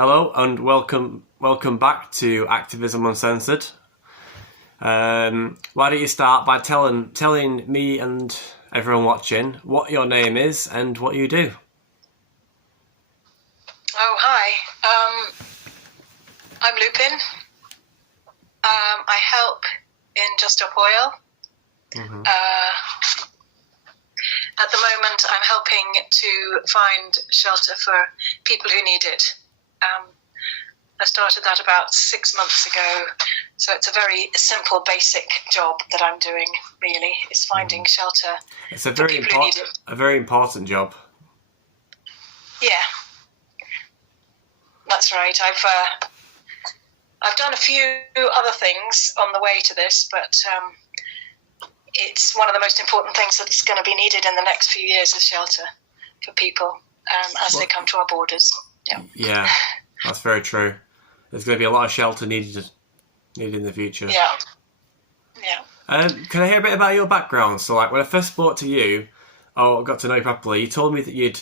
Hello and welcome back to Activism Uncensored. Why don't you start by telling me and everyone watching what your name is and what you do? Oh, hi. I'm Lupin. I help in Just Stop Oil. Mm-hmm. At the moment, I'm helping to find shelter for people who need it. I started that about 6 months ago, so it's a very simple, basic job that I'm doing, really, is finding shelter It's a for people who need it. A very important job. Yeah, that's right. I've done a few other things on the way to this, but it's one of the most important things that's going to be needed in the next few years is shelter for people as they come to our borders. Yeah, that's very true. There's going to be a lot of shelter needed in the future. Yeah. Can I hear a bit about your background? So, like, when I first spoke to you, or got to know you properly, you told me that you'd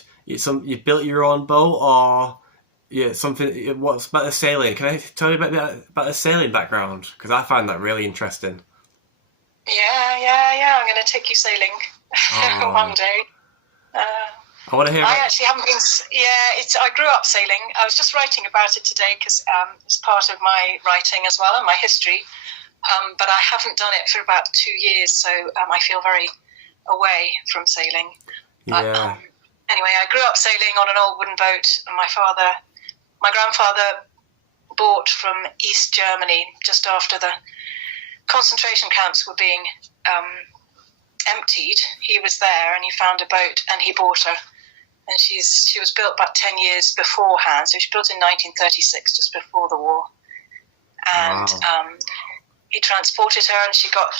built your own boat, or something. What's about the sailing? Can I tell you about the sailing background? Because I find that really interesting. Yeah. I'm going to take you sailing one day. I want to hear. I actually haven't been. Yeah, I grew up sailing. I was just writing about it today because it's part of my writing as well and my history. But I haven't done it for about 2 years, so I feel very away from sailing. But anyway, I grew up sailing on an old wooden boat, and my grandfather bought from East Germany just after the concentration camps were being emptied. He was there, and he found a boat, and he bought her. And she was built about 10 years beforehand. So she was built in 1936, just before the war. And he transported her, and she's got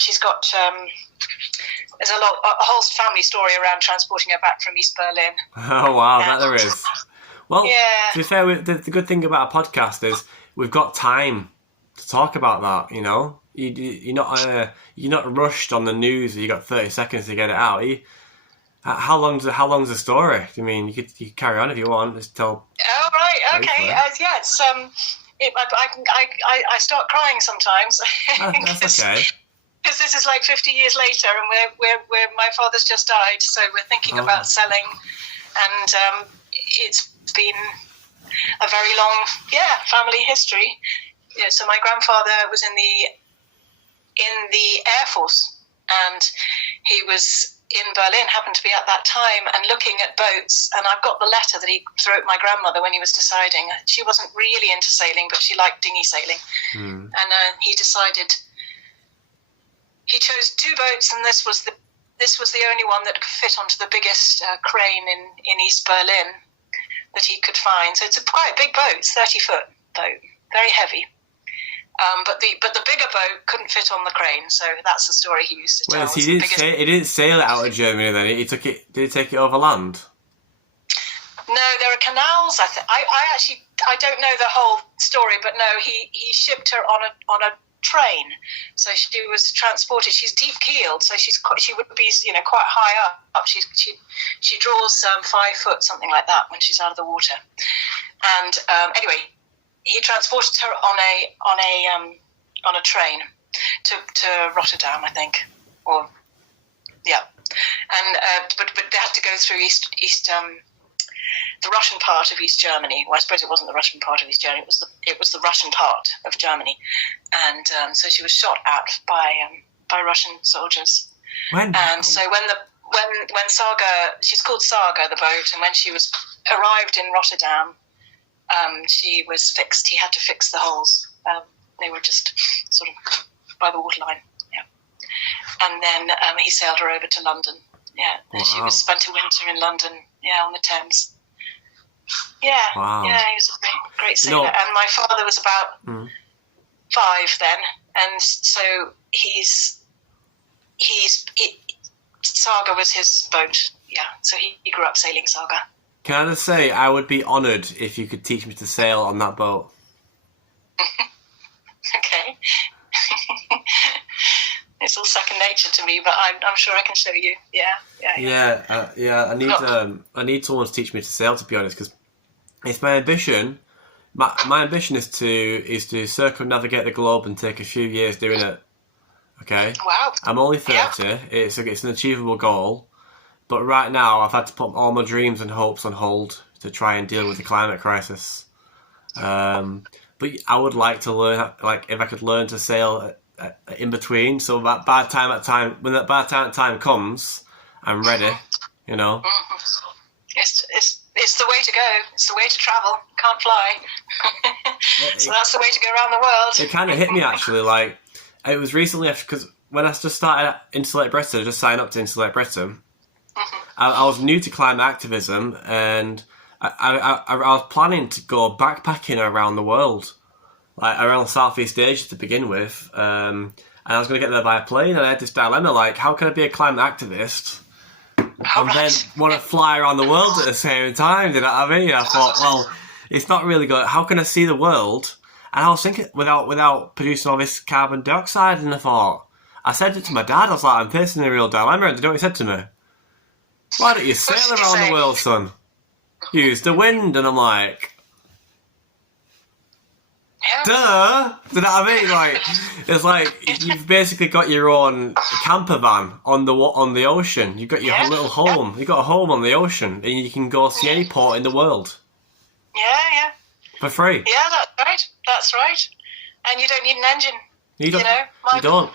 there's a whole family story around transporting her back from East Berlin. Oh wow, that there is. Well, to be fair, the good thing about a podcast is we've got time to talk about that. You know, you're not rushed on the news. You got 30 seconds to get it out. How long's the story? I mean, you could carry on if you want. Just tell. Oh right, okay, yeah. It's I start crying sometimes. That's okay. Because this is like 50 years later, and we're my father's just died, so we're thinking about selling, and it's been a very long family history. Yeah, so my grandfather was in the Air Force, and he was in Berlin, happened to be at that time, and looking at boats. And I've got the letter that he wrote my grandmother when he was deciding. She wasn't really into sailing, but she liked dinghy sailing. And he decided. He chose 2 boats, and this was the only one that could fit onto the biggest crane in East Berlin that he could find. So it's quite a big boat, 30-foot boat, very heavy. But the bigger boat couldn't fit on the crane, so that's the story he used to tell. Well, he didn't sail it out of Germany then. Did he take it over land? No, there are canals. I don't know the whole story, but no, he shipped her on a train. So she was transported. She's deep keeled, so she would be quite high up. She draws 5 foot, something like that, when she's out of the water. And anyway, he transported her on a train to Rotterdam, I think, And but they had to go through the Russian part of East Germany. Well, I suppose it wasn't the Russian part of East Germany. It was the Russian part of Germany, and so she was shot at by Russian soldiers. So when Saga, she's called Saga, the boat, and when she arrived in Rotterdam, she was fixed. He had to fix the holes. They were just sort of by the waterline. Yeah, and then he sailed her over to London. Yeah, and she spent a winter in London. Yeah, on the Thames. Yeah, yeah, he was a great sailor. And my father was about 5 then, and so Saga was his boat. Yeah, so he grew up sailing Saga. Can I just say, I would be honoured if you could teach me to sail on that boat. Okay. It's all second nature to me, but I'm sure I can show you. Yeah. I need someone to teach me to sail, to be honest, because it's my ambition my ambition is to circumnavigate the globe and take a few years doing it. Okay. Wow. I'm only 30. Yeah. It's an achievable goal, but right now I've had to put all my dreams and hopes on hold to try and deal with the climate crisis. But I would like to learn, like, if I could learn to sail in between, so that by the time comes, I'm ready. You know. It's the way to go. It's the way to travel. Can't fly. So that's the way to go around the world. It kind of hit me, actually. Like, it was recently, because when I just started at Insulate Britain, I just signed up to Insulate Britain. I was new to climate activism, and I was planning to go backpacking around the world, like around Southeast Asia to begin with. And I was going to get there by plane, and I had this dilemma, like, how can I be a climate activist and then want to fly around the world at the same time? You know what I mean? I thought, well, it's not really good. How can I see the world? And I was thinking, without producing all this carbon dioxide, and I said it to my dad, I was like, I'm facing a real dilemma, and do you know what he said to me? Why don't you sail around the world, son? Use the wind. And I'm like, duh! Do you know what I mean? Like, it's like, you've basically got your own camper van on the ocean. You've got your little home. You've got a home on the ocean, and you can go see any port in the world. Yeah. For free. Yeah, that's right. And you don't need an engine. You don't.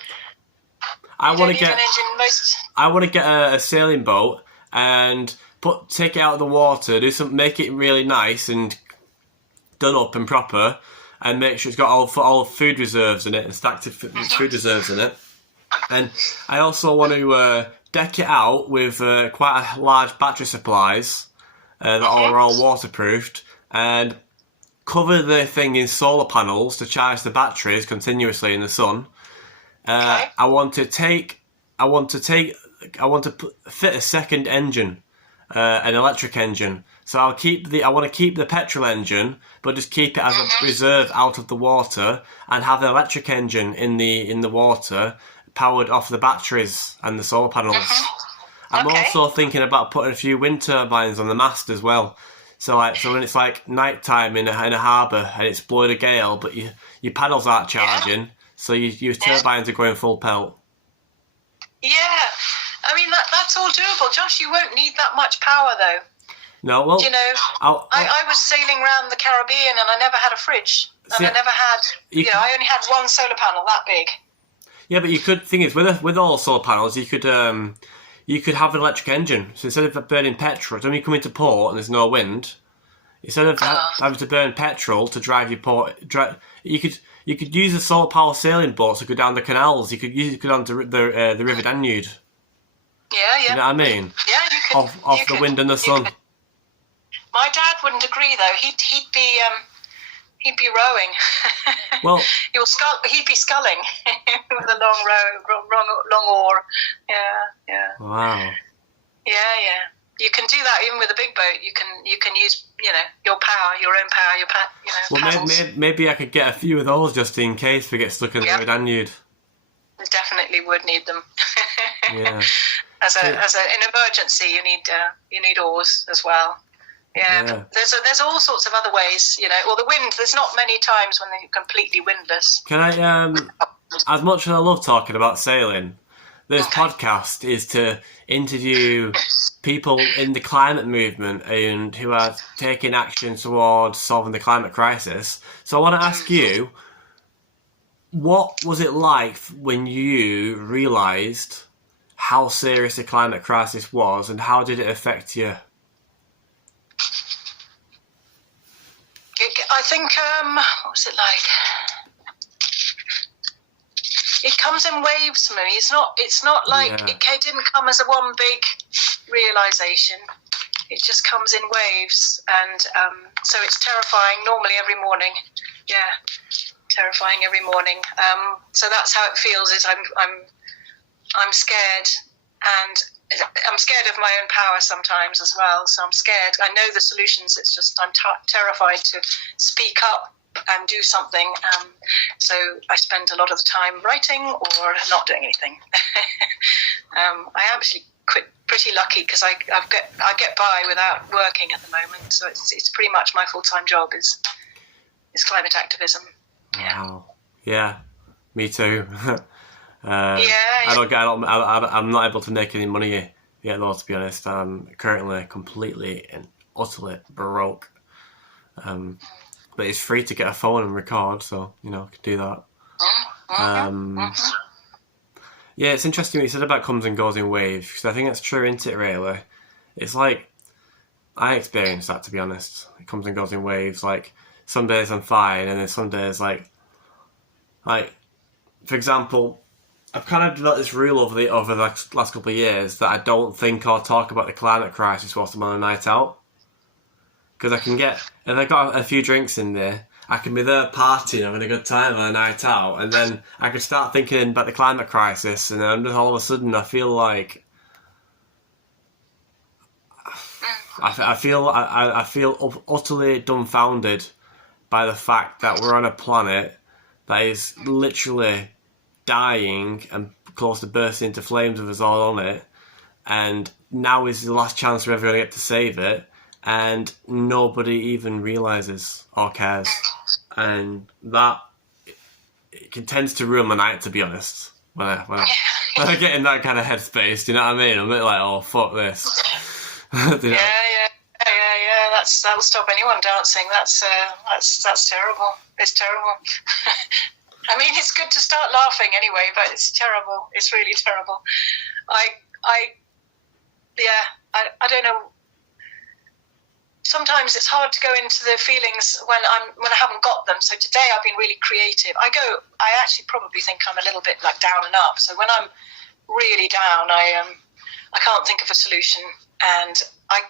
I want to get a sailing boat and take it out of the water, make it really nice and done up and proper, and make sure it's got all food reserves in it and stacked food reserves in it. And I also want to deck it out with quite a large battery supplies that are all waterproofed, and cover the thing in solar panels to charge the batteries continuously in the sun. I want to fit a second engine, an electric engine. So I want to keep the petrol engine, but just keep it as a reserve out of the water, and have the electric engine in the water, powered off the batteries and the solar panels. I'm also thinking about putting a few wind turbines on the mast as well. So when it's like night time in a harbour and it's blowing a gale, but your paddles aren't charging, so your turbines are going full pelt. Yeah, I mean that's all doable. Josh, you won't need that much power though. No, well, I was sailing around the Caribbean and I never had a fridge, and I never had. I only had one solar panel that big. Yeah, but you could. Thing is, with all solar panels, you could have an electric engine. So instead of burning petrol, when you come into port and there's no wind, instead of having to burn petrol to drive your port, you could use a solar power sailing boat to go down the canals. You could go down to the River Danube. Yeah. You know what I mean? Yeah, you could. Off the wind and the sun. My dad wouldn't agree though. He'd be rowing. Well, he'd be sculling with a long oar. Yeah. Wow. Yeah. You can do that even with a big boat. You can use your power, your own power, Well, paddles. maybe I could get a few of those just in case we get stuck in the River Danube. Definitely would need them. Yeah. As an emergency, you need oars as well. Yeah. But there's all sorts of other ways, Well, the wind. There's not many times when they're completely windless. Can I? As much as I love talking about sailing, this podcast is to interview people in the climate movement and who are taking action towards solving the climate crisis. So I want to ask you, what was it like when you realised how serious the climate crisis was, and how did it affect you? I think, what was it like? It comes in waves for me. It's not like it didn't come as a one big realisation. It just comes in waves, and so it's terrifying. Normally every morning, terrifying every morning. So that's how it feels. Is I'm scared, and I'm scared of my own power sometimes as well. So I'm scared. I know the solutions. It's just I'm terrified to speak up and do something. So I spend a lot of the time writing or not doing anything. I am actually pretty lucky because I get by without working at the moment. So it's pretty much my full-time job is is climate activism. Wow. Yeah, me too. Yeah. I'm not able to make any money yet, though. To be honest, I'm currently completely and utterly broke. But it's free to get a phone and record, so I can do that. Yeah, it's interesting what you said about comes and goes in waves, because I think that's true, isn't it? Really, it's like I experience that, to be honest. It comes and goes in waves. Like some days I'm fine, and then some days like for example, I've kind of developed this rule over the last couple of years that I don't think or talk about the climate crisis whilst I'm on a night out, because I can get, if I got a few drinks in there, I can be there partying, having a good time on a night out, and then I could start thinking about the climate crisis, and then just all of a sudden I feel like I feel utterly dumbfounded by the fact that we're on a planet that is literally dying and close to bursting into flames with us all on it, and now is the last chance we're ever going to get to save it, and nobody even realises or cares, and that it tends to ruin my night, to be honest, when I get in that kind of headspace. Do you know what I mean? I'm a bit like, oh, fuck this. Yeah. That'll stop anyone dancing. That's terrible. It's terrible. I mean, it's good to start laughing anyway, but it's terrible. It's really terrible. I don't know. Sometimes it's hard to go into the feelings when I haven't got them. So today I've been really creative. I actually probably think I'm a little bit like down and up. So when I'm really down, I can't think of a solution.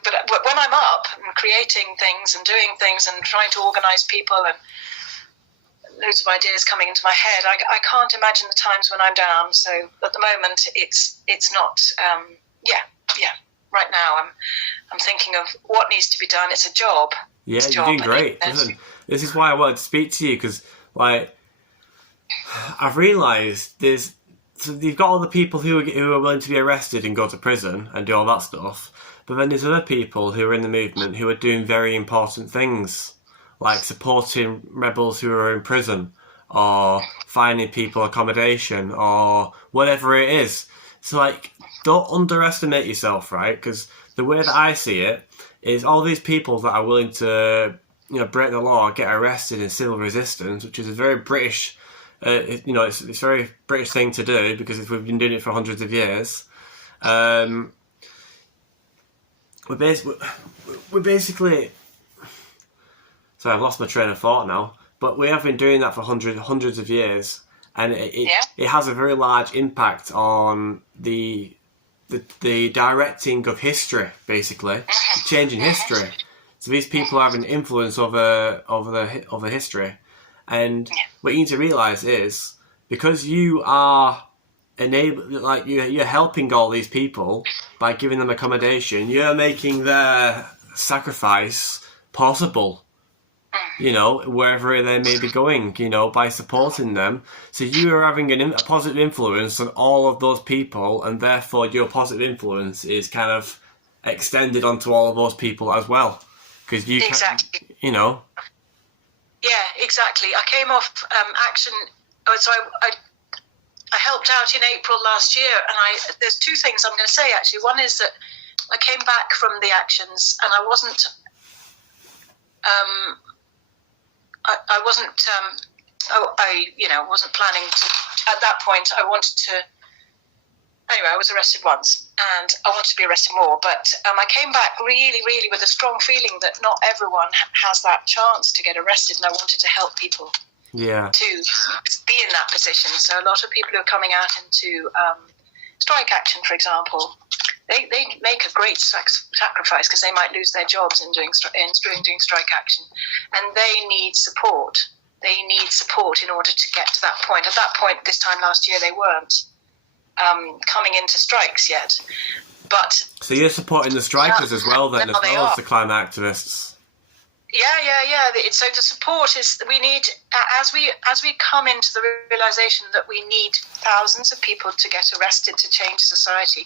But when I'm up and creating things and doing things and trying to organise people and loads of ideas coming into my head, I can't imagine the times when I'm down. So at the moment, it's not. Right now, I'm thinking of what needs to be done. It's a job. Yeah, you're doing great. Listen, this is why I wanted to speak to you, because I've realised you've got all the people who are willing to be arrested and go to prison and do all that stuff, but then there's other people who are in the movement who are doing very important things, like supporting rebels who are in prison, or finding people accommodation, or whatever it is. So don't underestimate yourself, right? Because the way that I see it is all these people that are willing to break the law, get arrested in civil resistance, which is a very British. It's a very British thing to do, because we've been doing it for hundreds of years. We're basically. Sorry, I've lost my train of thought now. But we have been doing that for hundreds of years, and it has a very large impact on the directing of history, basically, changing history. So these people are having influence over history. And what you need to realise is, because you are you're helping all these people by giving them accommodation, you're making their sacrifice possible, wherever they may be going, by supporting them. So you are having a positive influence on all of those people, and therefore your positive influence is kind of extended onto all of those people as well. Because you exactly. Yeah, exactly. I came off action. So I helped out in April last year, and there's two things I'm going to say actually. One is that I came back from the actions, and I wasn't planning to. At that point, I wanted to. Anyway, I was arrested once, and I wanted to be arrested more. But I came back really, really with a strong feeling that not everyone has that chance to get arrested, and I wanted to help people to be in that position. So a lot of people who are coming out into strike action, for example, they make a great sacrifice because they might lose their jobs in doing strike action, and they need support. They need support in order to get to that point. At that point, this time last year, they weren't coming into strikes yet. But so you're supporting the strikers as well, then, as well as the climate activists. Yeah. So the support is we need as we come into the realization that we need thousands of people to get arrested to change society.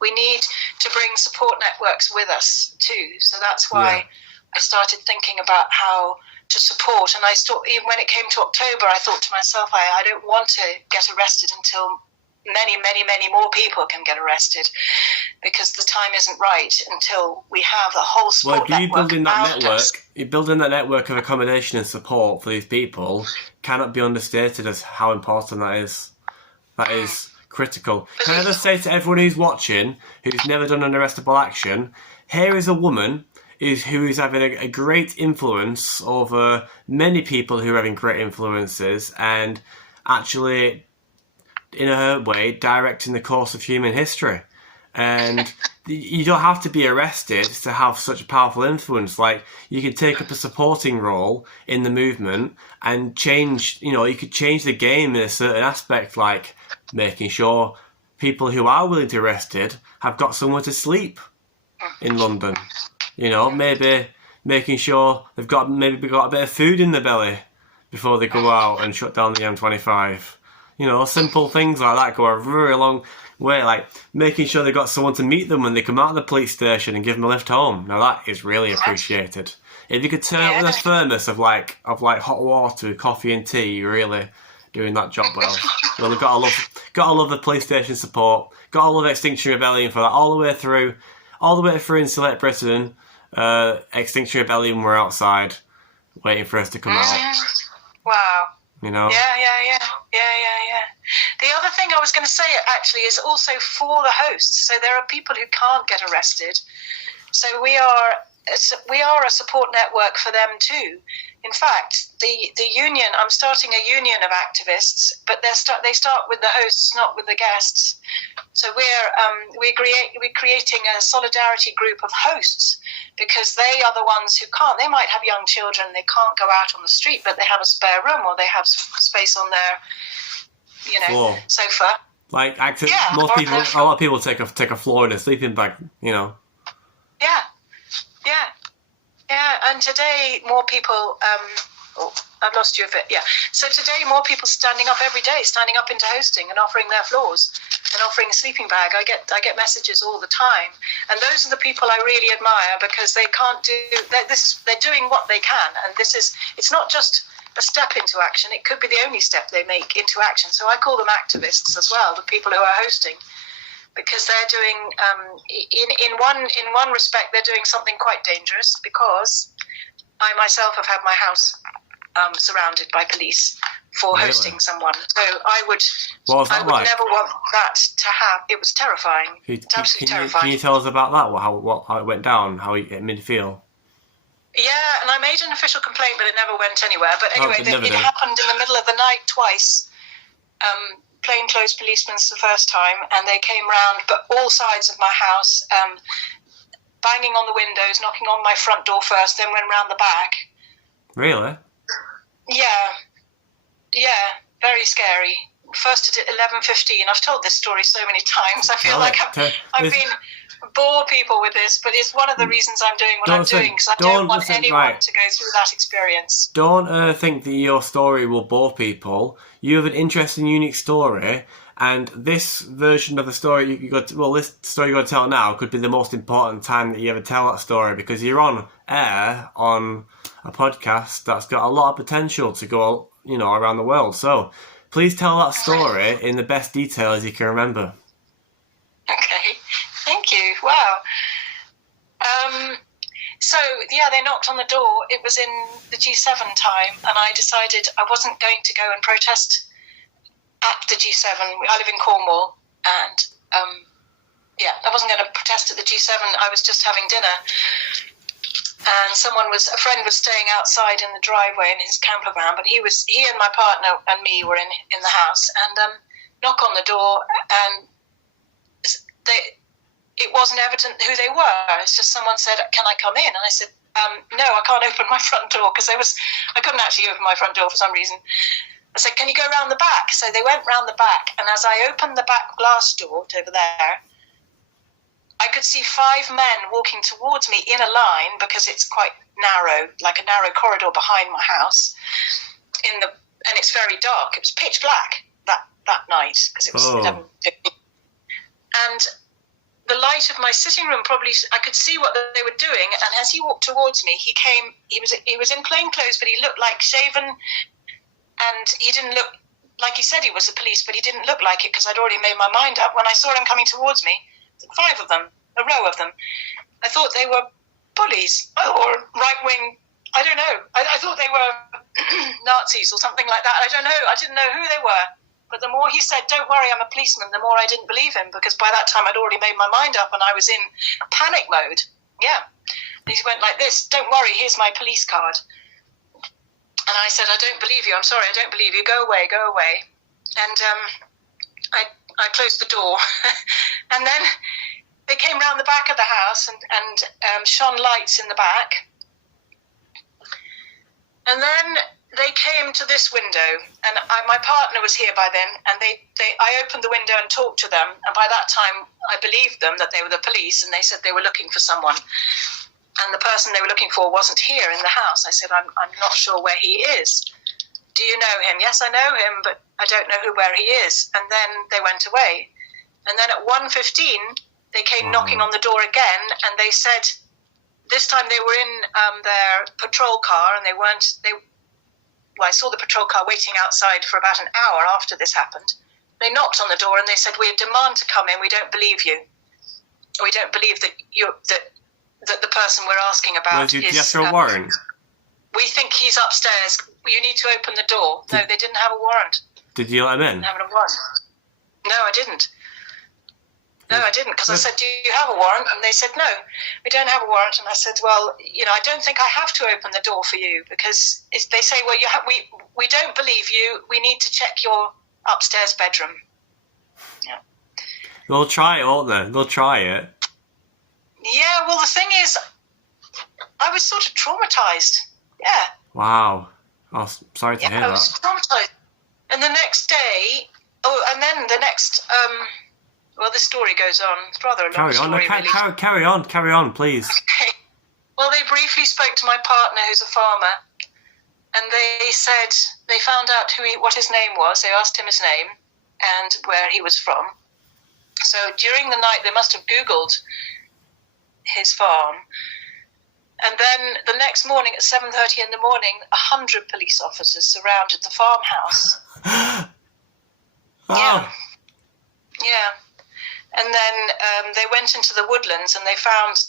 We need to bring support networks with us too. So that's why I started thinking about how to support. And I thought, even when it came to October, I thought to myself, I don't want to get arrested until many, many, many more people can get arrested, because the time isn't right until we have the whole support network. You building that network of accommodation and support for these people cannot be understated as how important that is. That is critical. Can I just say to everyone who's watching, who's never done an arrestable action, here is a woman who is having a great influence over many people who are having great influences, and actually, in her way, directing the course of human history. And you don't have to be arrested to have such a powerful influence. Like, you can take up a supporting role in the movement and change, you could change the game in a certain aspect, like making sure people who are willing to be arrested have got somewhere to sleep in London. Maybe making sure they've got a bit of food in their belly before they go out and shut down the M25. Simple things like that go a very long way, like making sure they've got someone to meet them when they come out of the police station and give them a lift home. Now that is really appreciated. If you could turn up with a thermos of hot water with coffee and tea, you're really doing that job well. Well, we've gotta love the police station support. Gotta love Extinction Rebellion for that, all the way through in Select Britain. Extinction Rebellion were outside waiting for us to come out. Wow. Yeah. The other thing I was going to say, actually, is also for the hosts. So there are people who can't get arrested. So we are a support network for them too. In fact, the union, I'm starting a union of activists, but they start with the hosts, not with the guests. So we're creating a solidarity group of hosts, because they are the ones who can't. They might have young children, they can't go out on the street, but they have a spare room, or they have space on their, sofa. Like a lot of people take a floor in a sleeping bag. Yeah. And today more people. I've lost you a bit. Yeah. So today more people standing up every day, standing up into hosting and offering their floors and offering a sleeping bag. I get messages all the time, and those are the people I really admire, because they can't do. They're doing what they can, and it's not just a step into action. It could be the only step they make into action. So I call them activists as well, the people who are hosting, because they're doing in one respect they're doing something quite dangerous, because I myself have had my house surrounded by police for hosting someone. So I would never want that to happen. It was terrifying. It's absolutely terrifying. Can you tell us about that? How it went down? How it made you feel? Yeah, and I made an official complaint, but it never went anywhere. But anyway, it happened in the middle of the night twice. Plainclothes policemen the first time, and they came round, but all sides of my house, banging on the windows, knocking on my front door first, then went round the back. Really? Yeah, very scary. First at 11:15. I've told this story so many times. I feel like I've been bore people with this, but it's one of the reasons I'm doing what I'm doing, because I don't want anyone to go through that experience. Don't think that your story will bore people. You have an interesting, unique story, and this version of the story this story you're going to tell now could be the most important time that you ever tell that story, because you're on air on a podcast that's got a lot of potential to go, around the world. So please tell that story in the best detail as you can remember. Okay, thank you. Wow. So, they knocked on the door. It was in the G7 time, and I decided I wasn't going to go and protest at the G7. I live in Cornwall, and I wasn't going to protest at the G7. I was just having dinner, and a friend was staying outside in the driveway in his camper van, but he and my partner and me were in the house, and knock on the door, and it wasn't evident who they were. It's just someone said, "Can I come in?" And I said, "No, I can't open my front door," because I couldn't actually open my front door for some reason. I said, "Can you go round the back?" So they went round the back, and as I opened the back glass door over there, I could see 5 men walking towards me in a line, because it's quite narrow, like a narrow corridor behind my house. And it's very dark. It was pitch black that night, because it was 11:50. And the light of my sitting room, probably I could see what they were doing. And as he walked towards me, he was in plain clothes, but he looked like shaven, and he didn't look like he said he was the police, but he didn't look like it because I'd already made my mind up. When I saw him coming towards me, 5 of them, a row of them, I thought they were bullies or right-wing. I don't know. I thought they were Nazis or something like that. I don't know. I didn't know who they were. But the more he said, "Don't worry, I'm a policeman," the more I didn't believe him, because by that time I'd already made my mind up and I was in panic mode. Yeah. And he went like this, "Don't worry, here's my police card." And I said, "I don't believe you. I'm sorry, I don't believe you. Go away, go away." And I closed the door. And then they came round the back of the house and shone lights in the back. And then they came to this window, and my partner was here by then, and I opened the window and talked to them, and by that time I believed them that they were the police, and they said they were looking for someone, and the person they were looking for wasn't here in the house. I said, I'm not sure where he is. Do you know him? Yes, I know him, but I don't know where he is. And then they went away. And then at 1:15, they came knocking on the door again, and they said, this time they were in their patrol car, and I saw the patrol car waiting outside for about an hour after this happened. They knocked on the door and they said, "We demand to come in. We don't believe you. We don't believe that that the person we're asking about is." Yes, for a warrant? "We think he's upstairs. You need to open the door." No, they didn't have a warrant. Did you let him in? Didn't have a warrant. No, I didn't. No, I didn't, because I said, "Do you have a warrant?" And they said, "No, we don't have a warrant." And I said, "Well, I don't think I have to open the door for you, because they say, well, we don't believe you. We need to check your upstairs bedroom." Yeah. They'll try it, won't they? They'll try it. Yeah, well, the thing is, I was sort of traumatized. Yeah. Wow. Oh, sorry to hear that. I was traumatized. And the next day, well, this story goes on. It's rather a long story, really. Carry on, please. Okay. Well, they briefly spoke to my partner, who's a farmer, and they said they found out what his name was. They asked him his name and where he was from. So during the night, they must have Googled his farm. And then the next morning at 7:30 in the morning, 100 police officers surrounded the farmhouse. Oh. Yeah. And then they went into the woodlands and they found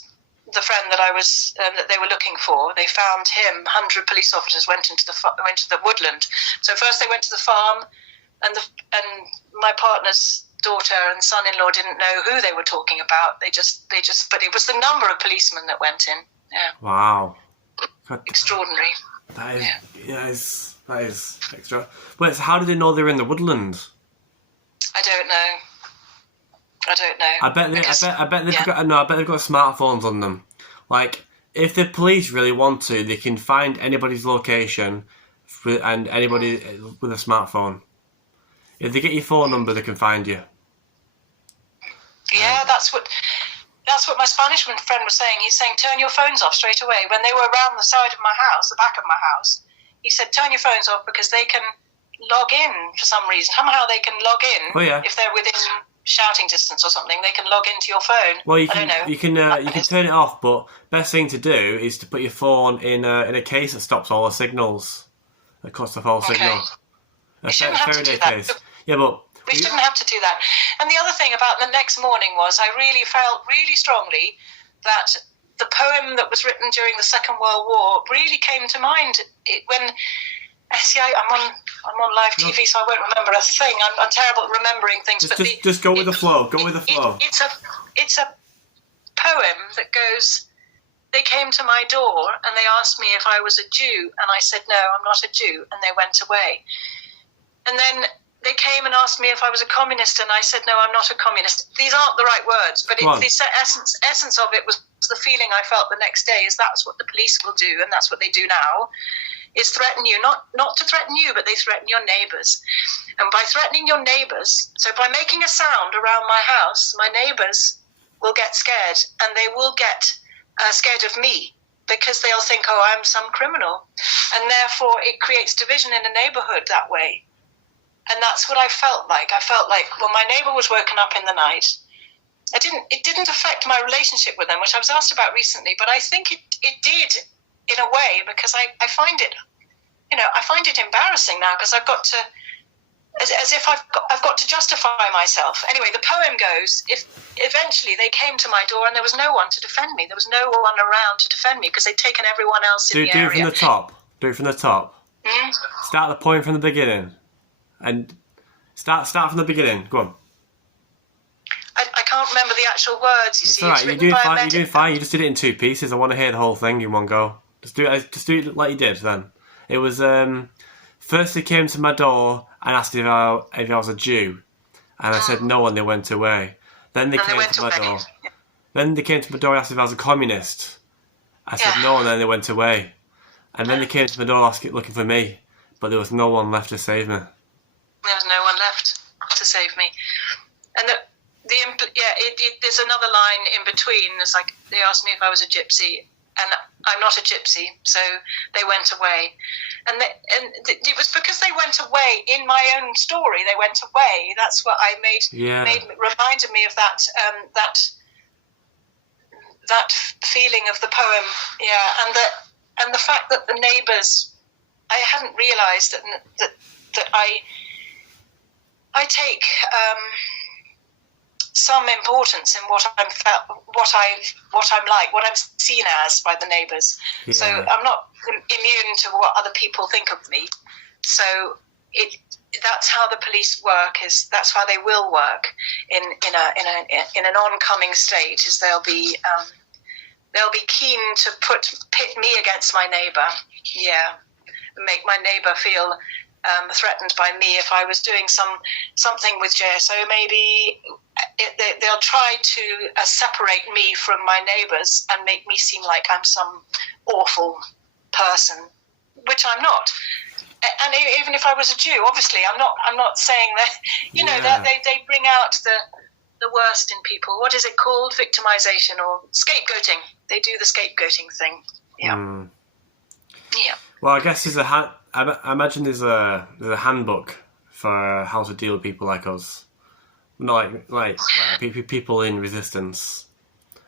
the friend that that they were looking for. They found him. 100 police officers went to the woodland. So first they went to the farm, and my partner's daughter and son-in-law didn't know who they were talking about. But it was the number of policemen that went in. Yeah. Wow. Extraordinary. That is extra. But how did they know they were in the woodland? I don't know. I bet they've got smartphones on them. Like, if the police really want to, they can find anybody's location and anybody with a smartphone. If they get your phone number, they can find you. Yeah, that's what my Spanish friend was saying. He's saying, turn your phones off straight away. When they were around the side of my house, the back of my house, he said, turn your phones off, because they can log in for some reason. Somehow they can log in. Oh, yeah. If they're within shouting distance or something, they can log into your phone. Well, I don't know. You can turn it off, but best thing to do is to put your phone in a case that stops all the signals, that cuts off all signals. We shouldn't have to do that. Case. Yeah, but we shouldn't have to do that. And the other thing about the next morning was I really felt really strongly that the poem that was written during the Second World War really came to mind when. See, I'm on live TV, so I won't remember a thing. I'm terrible at remembering things. Just go with the flow. Go with the flow. It's a poem that goes. They came to my door and they asked me if I was a Jew, and I said no, I'm not a Jew, and they went away. And then they came and asked me if I was a communist, and I said no, I'm not a communist. These aren't the right words, but the essence of it was the feeling I felt the next day. Is that's what the police will do, and that's what they do now. Is threaten you, not to threaten you, but they threaten your neighbours. And by threatening your neighbours, so by making a sound around my house, my neighbours will get scared, and they will get scared of me, because they'll think, oh, I'm some criminal. And therefore it creates division in a neighbourhood that way. And that's what I felt like. I felt like, well, my neighbour was woken up in the night, It didn't affect my relationship with them, which I was asked about recently, but I think it did in a way, because I find it, I find it embarrassing now, because I've got to, as if I've got to justify myself. Anyway, the poem goes, if eventually they came to my door and there was no one to defend me, there was no one around to defend me because they'd taken everyone else in the area. Do it from the top. Do it from the top. Mm-hmm. Start the poem from the beginning. And start from the beginning. Go on. I can't remember the actual words, you see. All right, you're doing fine. You're doing fine. You just did it in 2 pieces. I want to hear the whole thing in one go. Just do it like you did then. It was, first they came to my door and asked if I was a Jew. And I said no, and they went away. Then they came to my door. Then they came to my door and asked if I was a communist. I said no, and then they went away. And then they came to my door looking for me. But there was no one left to save me. There was no one left to save me. And there's another line in between. It's like they asked me if I was a gypsy, and I'm not a gypsy, so they went away. And it was because they went away in my own story. They went away. That's what I reminded me of that feeling of the poem. Yeah, and the fact that the neighbours, I hadn't realised that I take some importance in what I'm like, what I'm seen as by the neighbours. Yeah. So I'm not immune to what other people think of me. So that's how the police work. That's how they will work in an oncoming state. Is they'll be keen to pit me against my neighbour. Yeah, make my neighbour feel threatened by me. If I was doing something with JSO, maybe they'll try to separate me from my neighbours and make me seem like I'm some awful person, which I'm not. And even if I was a Jew, obviously, I'm not saying that. That they bring out the worst in people. What is it called? Victimization or scapegoating. They do the scapegoating thing. Yeah. Yeah. Well, I guess I imagine there's a handbook for how to deal with people like us. Not like people in resistance.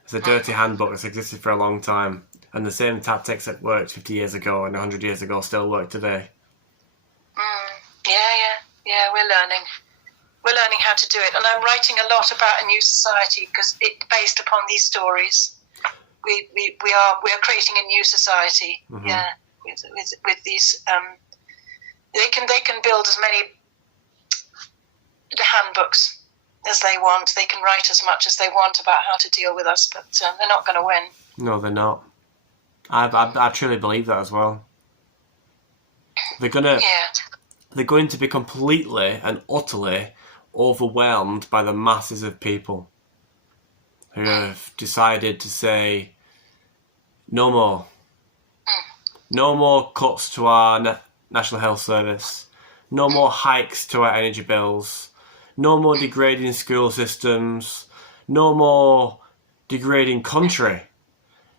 It's a dirty handbook that's existed for a long time, and the same tactics that worked 50 years ago and 100 years ago still work today. Yeah. We're learning how to do it, and I'm writing a lot about a new society because it's based upon these stories. We are creating a new society. Mm-hmm. Yeah, with these. They can build as many handbooks as they want. They can write as much as they want about how to deal with us, but they're not going to win. No, they're not. I truly believe that as well. They're going to be completely and utterly overwhelmed by the masses of people who have decided to say no more. No more cuts to our National Health Service. No more hikes to our energy bills. No more degrading school systems. No more degrading country.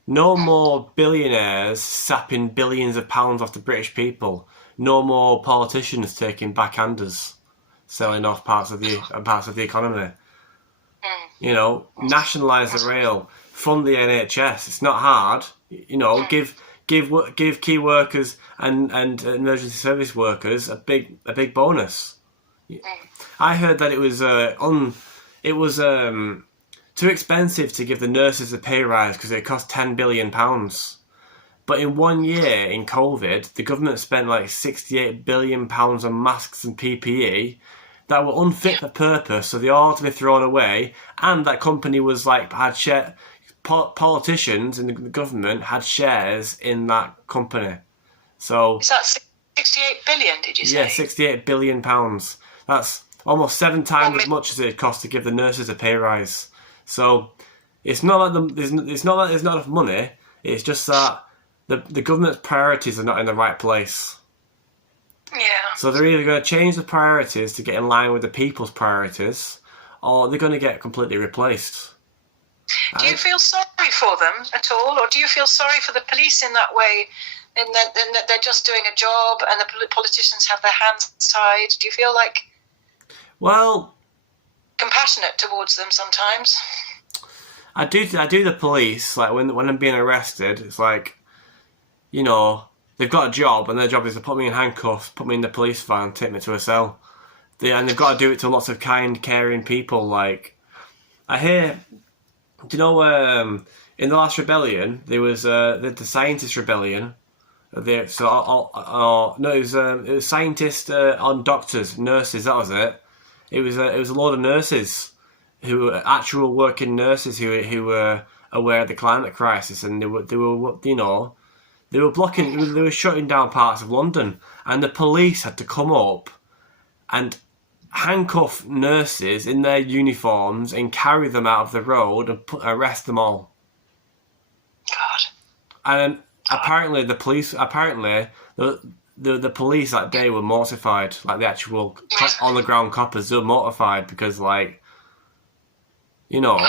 No more billionaires sapping billions of pounds off the British people. No more politicians taking backhanders, selling off parts of the economy. Nationalise the rail, fund the NHS. It's not hard. Give key workers and emergency service workers a big bonus. I heard that it was too expensive to give the nurses a pay rise because it cost £10 billion. But in 1 year in COVID, the government spent like £68 billion on masks and PPE that were unfit for purpose, so they all had to be thrown away. And that company was politicians in the government had shares in that company. So is that 68 billion? Did you say? Yeah, £68 billion. That's almost 7 times as much as it cost to give the nurses a pay rise. So it's not that there's not enough money. It's just that the government's priorities are not in the right place. Yeah. So they're either going to change the priorities to get in line with the people's priorities, or they're going to get completely replaced. Do you feel sorry for them at all, or do you feel sorry for the police in that way, in that they're just doing a job and the politicians have their hands tied? Do you feel compassionate towards them sometimes? I do the police, like, when I'm being arrested, it's like, you know, they've got a job, and their job is to put me in handcuffs, put me in the police van, take me to a cell. And they've got to do it to lots of kind, caring people. Like, I hear, do you know, in the last rebellion, there was the scientist rebellion. No, it was scientists on doctors, nurses. That was it. It was a load of nurses who were actual working nurses who were aware of the climate crisis, and they were blocking, they were shutting down parts of London, and the police had to come up and handcuff nurses in their uniforms and carry them out of the road and arrest them all. God. And apparently the police that day were mortified, like the actual on the ground coppers. They were mortified because, like, you know,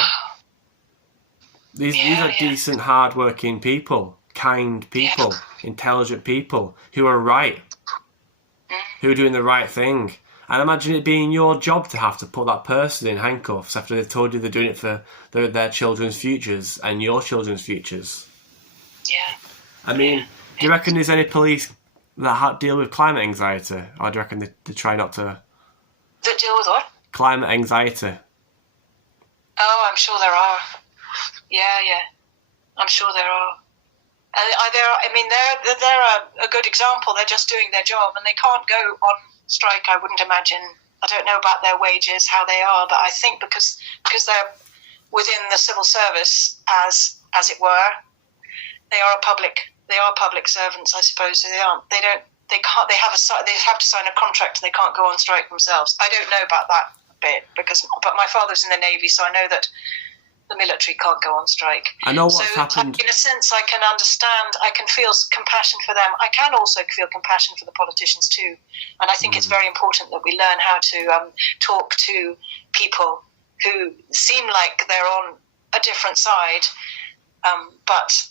these are decent, hard-working people, kind people, intelligent people who are right, who are doing the right thing. And imagine it being your job to have to put that person in handcuffs after they've told you they're doing it for their children's futures and your children's futures. Yeah. I mean, do you reckon there's any police that deal with climate anxiety? Or do you reckon they try not to? That deal with what? Climate anxiety. Oh, I'm sure there are. Yeah. I'm sure there are. They're a good example. They're just doing their job, and they can't go on strike, I wouldn't imagine. I don't know about their wages, how they are, but I think because they're within the civil service, as it were, they have public servants, I suppose. So they have to sign a contract. They can't go on strike themselves. I don't know about that bit but my father's in the Navy, so I know that the military can't go on strike. I know what's happened. In a sense, I can understand. I can feel compassion for them. I can also feel compassion for the politicians too. And I think it's very important that we learn how to talk to people who seem like they're on a different side. But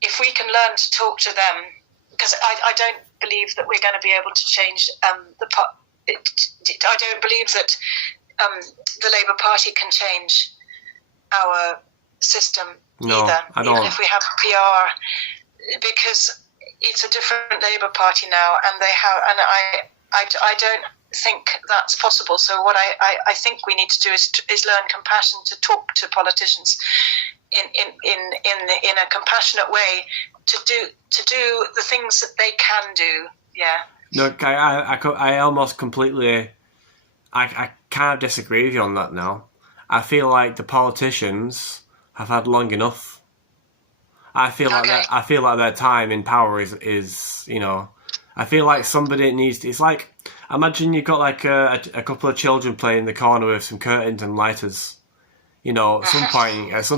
if we can learn to talk to them, because I don't believe that we're going to be able to change I don't believe that the Labour Party can change our system either, even if we have PR, because it's a different Labour Party now, and I don't think that's possible. So what I think we need to do is learn compassion, to talk to politicians in a compassionate way, to do the things that they can do. Yeah. No, I almost completely, I kind of disagree with you on that now. I feel like the politicians have had long enough. I feel like their time in power is you know. I feel like somebody needs to. It's like, imagine you've got like a couple of children playing in the corner with some curtains and lighters. You know, at some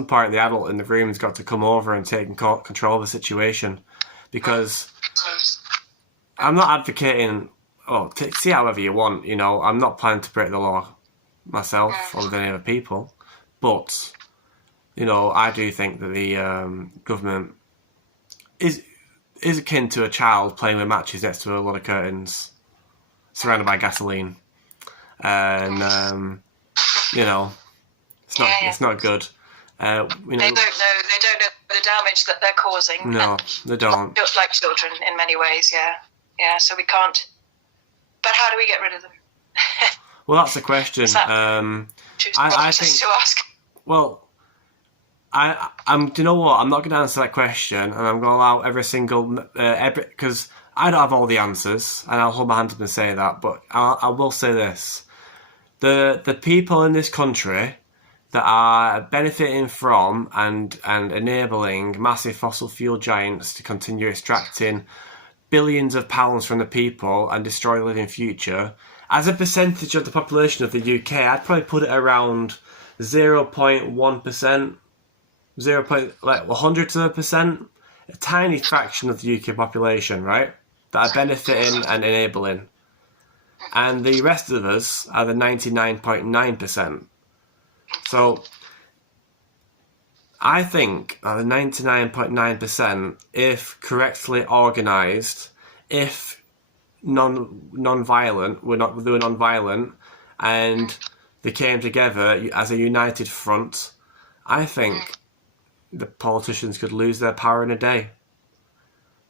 point, the adult in the room has got to come over and take control of the situation, because I'm not advocating. Oh, see however you want. You know, I'm not planning to break the law myself or with any other people, but you know, I do think that the government is akin to a child playing with matches next to a lot of curtains, surrounded by gasoline, and you know, it's not good. You know, they don't know the damage that they're causing. No, they don't. Just like children in many ways, yeah. So we can't. But how do we get rid of them? Well, that's the question. I think to ask. Well, do you know what? I'm not going to answer that question, and I'm going to allow every because I don't have all the answers, and I'll hold my hand up and say that. But I will say this: the people in this country that are benefiting from and enabling massive fossil fuel giants to continue extracting billions of pounds from the people and destroy the living future, as a percentage of the population of the UK, I'd probably put it around 0.1%, 0.100%, a tiny fraction of the UK population, right, that are benefiting and enabling. And the rest of us are the 99.9%. So I think the 99.9%, if correctly organised, if non-violent, they were non-violent, and they came together as a united front, I think the politicians could lose their power in a day.